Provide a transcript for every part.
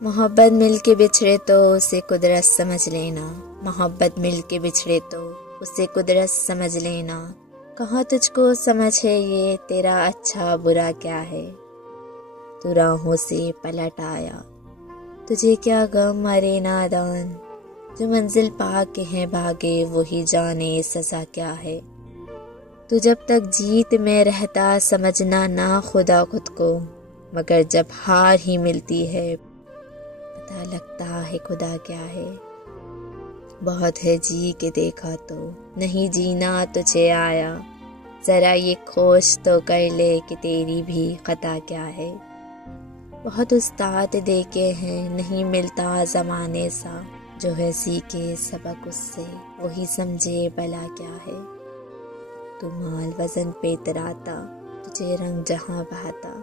मोहब्बत मिल के बिछड़े तो उसे कुदरत समझ लेना। मोहब्बत मिल के बिछड़े तो उसे कुदरत समझ लेना। कहाँ तुझको समझ है ये तेरा अच्छा बुरा क्या है। तू राहों से पलट आया, तुझे क्या गम अरे नादान। जो मंजिल पा के हैं भागे वही जाने सजा क्या है। तू जब तक जीत में रहता समझना ना खुदा खुद को, मगर जब हार ही मिलती है पता लगता है खुदा क्या है। बहुत है जी के देखा तो नहीं जीना तुझे आया, जरा ये खोज तो कर ले कि तेरी भी खता क्या है। बहुत उस्ताद देखे हैं नहीं मिलता ज़माने सा, जो है सीखे सबक उससे वही समझे भला क्या है। तू माल वजन पे इतराता तुझे रंग जहाँ बहाता,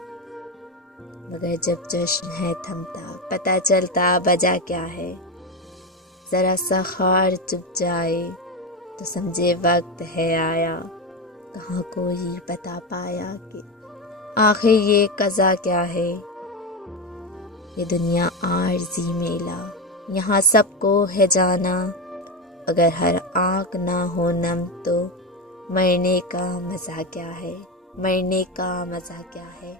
मगर जब जश्न है थमता पता चलता वजह क्या है। जरा सा खार चुप जाए तो समझे वक्त है आया, कहाँ कोई बता पाया कि आखिर ये कज़ा क्या है। ये दुनिया आरज़ी मेला यहाँ सबको है जाना, अगर हर आँख ना हो नम तो मरने का मज़ा क्या है। मरने का मज़ा क्या है।